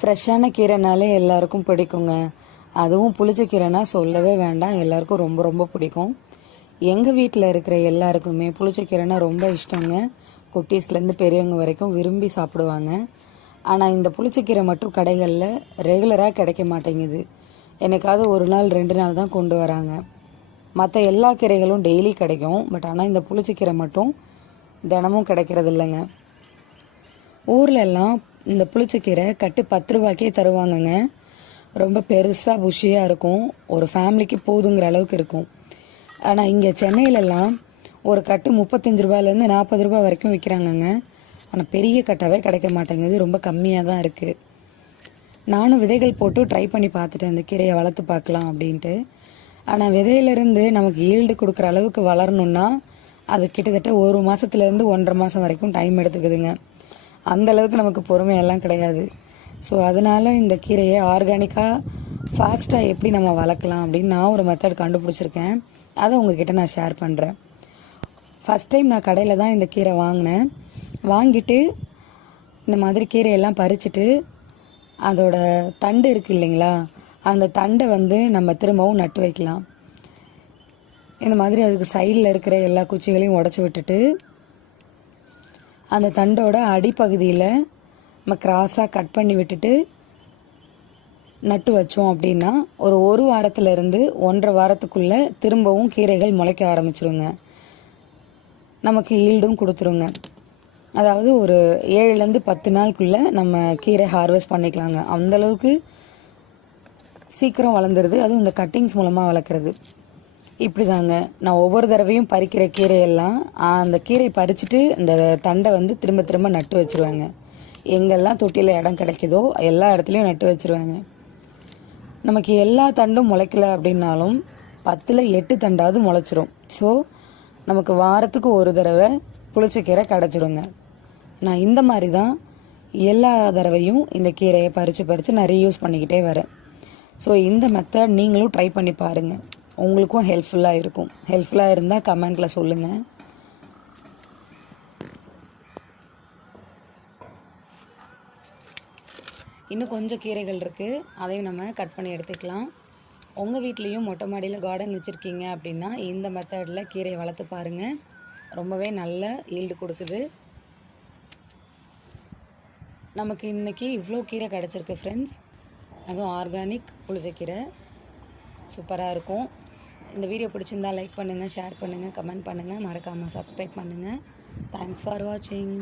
ஃப்ரெஷ்ஷான கீரைனாலே எல்லாருக்கும் பிடிக்குங்க. அதுவும் புளிச்ச கீரைனா சொல்லவே வேண்டாம், எல்லாருக்கும் ரொம்ப ரொம்ப பிடிக்கும். எங்கள் வீட்டில் இருக்கிற எல்லாருக்குமே புளிச்ச கீரைனா ரொம்ப இஷ்டங்க. குட்டீஸ்லேருந்து பெரியவங்க வரைக்கும் விரும்பி சாப்பிடுவாங்க. ஆனால் இந்த புளிச்சக்கீரை மட்டும் கடைகளில் ரெகுலராக கிடைக்க மாட்டேங்குது. எனக்காவது ஒரு நாள் 2 நாள் தான் கொண்டு வராங்க. மற்ற எல்லா கீரைகளும் டெய்லி கிடைக்கும். பட் ஆனால் இந்த புளிச்சக்கீரை மட்டும் தினமும் கிடைக்கிறது இல்லைங்க. ஊரில் எல்லாம் இந்த புளிச்சக்கீரை கட்டு 10 ரூபாய்க்கே தருவாங்கங்க. ரொம்ப பெருசாக புஷியாக இருக்கும். ஒரு ஃபேமிலிக்கு போதுங்கிற அளவுக்கு இருக்கும். ஆனால் இங்கே சென்னையிலலாம் ஒரு கட்டு 35 ரூபாயிலேருந்து 40 ரூபா வரைக்கும் விற்கிறாங்கங்க. ஆனால் பெரிய கட்டாவே கிடைக்க மாட்டேங்குது, ரொம்ப கம்மியாக தான் இருக்குது. நானும் விதைகள் போட்டு ட்ரை பண்ணி பார்த்துட்டேன் இந்த கீரையை வளர்த்து பார்க்கலாம் அப்படின்ட்டு. ஆனால் விதையிலேருந்து நமக்கு ஈல்டு கொடுக்குற அளவுக்கு வளரணுன்னா அது கிட்டத்தட்ட 1 மாதத்துலேருந்து 1.5 மாதம் வரைக்கும் டைம் எடுத்துக்குதுங்க. அந்தளவுக்கு நமக்கு பொறுமையெல்லாம் கிடையாது. ஸோ அதனால் இந்த கீரையை ஆர்கானிக்காக ஃபாஸ்ட்டாக எப்படி நம்ம வளர்க்கலாம் அப்படின்னு நான் ஒரு மெத்தட் கண்டுபிடிச்சிருக்கேன். அதை உங்ககிட்ட நான் ஷேர் பண்ணுறேன். ஃபஸ்ட் டைம் நான் கடையில் தான் இந்த கீரை வாங்கினேன். வாங்கிட்டு இந்த மாதிரி கீரையெல்லாம் பறிச்சுட்டு அதோட தண்டு இருக்குது இல்லைங்களா, அந்த தண்டை நம்ம திரும்பவும் நட்டு வைக்கலாம். இந்த மாதிரி அதுக்கு சைடில் இருக்கிற எல்லா குச்சிகளையும் உடச்சி விட்டுட்டு அந்த தண்டோட அடிப்பகுதியில் நம்ம கிராஸாக கட் பண்ணி விட்டுட்டு நட்டு வச்சோம் அப்படின்னா ஒரு வாரத்துலேருந்து 1.5 வாரத்துக்குள்ளே திரும்பவும் கீரைகள் முளைக்க ஆரம்பிச்சிருங்க. நமக்கு ஈல்டும் கொடுத்துருங்க. அதாவது ஒரு 7லேருந்து 10 நாளுக்குள்ளே நம்ம கீரை ஹார்வெஸ்ட் பண்ணிக்கலாங்க. அந்தளவுக்கு சீக்கிரம் வளர்ந்துருது. அதுவும் இந்த கட்டிங்ஸ் மூலமாக வளர்க்குறது. இப்படி தாங்க நான் ஒவ்வொரு தடவையும் பறிக்கிற கீரையெல்லாம் அந்த கீரை பறிச்சுட்டு இந்த தண்டை திரும்ப திரும்ப நட்டு வச்சுருவாங்க. எங்கெல்லாம் தொட்டியில் இடம் கிடைக்குதோ எல்லா இடத்துலையும் நட்டு வச்சுருவாங்க. நமக்கு எல்லா தண்டும் முளைக்கல அப்படின்னாலும் 10ல் 8 தண்டாவது முளைச்சிரும். ஸோ நமக்கு வாரத்துக்கு ஒரு தடவை புளிச்சக்கீரை கிடச்சிருங்க. நான் இந்த மாதிரி தான் எல்லா தடவையும் இந்த கீரையை பறித்து நான் ரீயூஸ் பண்ணிக்கிட்டே வரேன். ஸோ இந்த மெத்தட் நீங்களும் ட்ரை பண்ணி பாருங்கள். உங்களுக்கும் ஹெல்ப்ஃபுல்லாக இருக்கும். ஹெல்ப்ஃபுல்லாக இருந்தால் கமெண்ட்டில் சொல்லுங்கள். இன்னும் கொஞ்சம் கீரைகள் இருக்குது, அதையும் நம்ம கட் பண்ணி எடுத்துக்கலாம். உங்கள் வீட்லேயும் மொட்டை மாடியில் கார்டன் வச்சுருக்கீங்க அப்படின்னா இந்த மெத்தடில் கீரையை வளர்த்து பாருங்கள். ரொம்பவே நல்ல ஈல்டு கொடுக்குது. நமக்கு இன்றைக்கி இவ்வளோ கீரை கிடச்சிருக்கு ஃப்ரெண்ட்ஸ். அதுவும் ஆர்கானிக் புளிச்சக்கீரை சூப்பராக இருக்கும். இந்த வீடியோ பிடிச்சிருந்தா லைக் பண்ணுங்கள், ஷேர் பண்ணுங்கள், கமெண்ட் பண்ணுங்கள், மறக்காமல் சப்ஸ்கிரைப் பண்ணுங்கள். தேங்க்ஸ் ஃபார் வாட்சிங்.